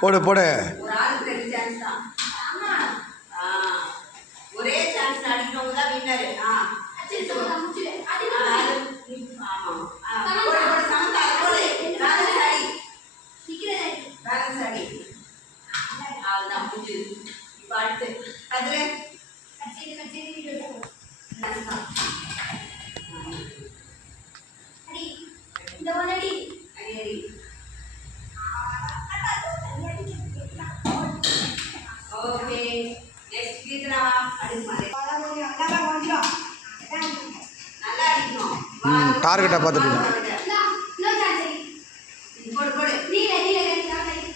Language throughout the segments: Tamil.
போடு போடு. ஒரு ஆளுக்கு 2 சான்ஸ் தான். ஆமா. ஒரே சான்ஸ் அடிக்கிறவங்க தான் வின்னர். அச்சோ முடிச்சிடு. ஆமா. போடு போடு சமந்தா போடு. பேலன்ஸ் அடி. சீக்கிரம் அடி. பேலன்ஸ் அடி. அவ்வளவுதான் முடிஞ்சது. இப்போ அடுத்து கதிரே கச்சேரி வீடியோ போ. அடி. இந்த ஒன் அடி. அடி அடி. ஓகே நெக்ஸ்ட் கீதனா அடிமா. நல்லா அடிக்கணும். டார்கெட்டா பார்த்துட்டு நோ சான்ஸ். போடு போடு. நீல சான்ஸ்.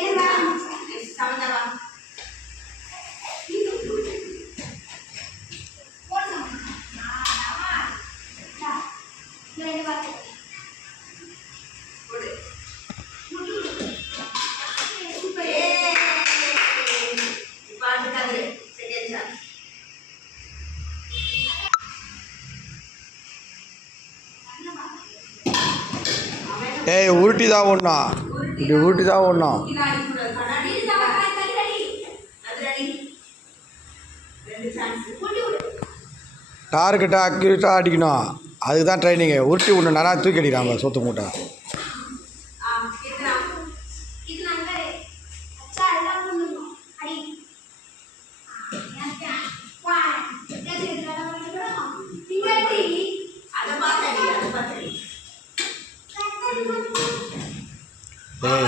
என்னடா நெக்ஸ்ட் சமந்தா போடு போடு. ஏய் உருட்டி தான் ஓடணும். இப்படி உருட்டி தான் ஓடணும். டார்கெட்டாக அக்யூரேட்டாக அடிக்கணும். அதுக்கு தான் ட்ரைனிங்கு. உருட்டி விடணும். நல்லா தூக்கி அடிக்கிறாங்க சொத்து மூட்டை. ஏய்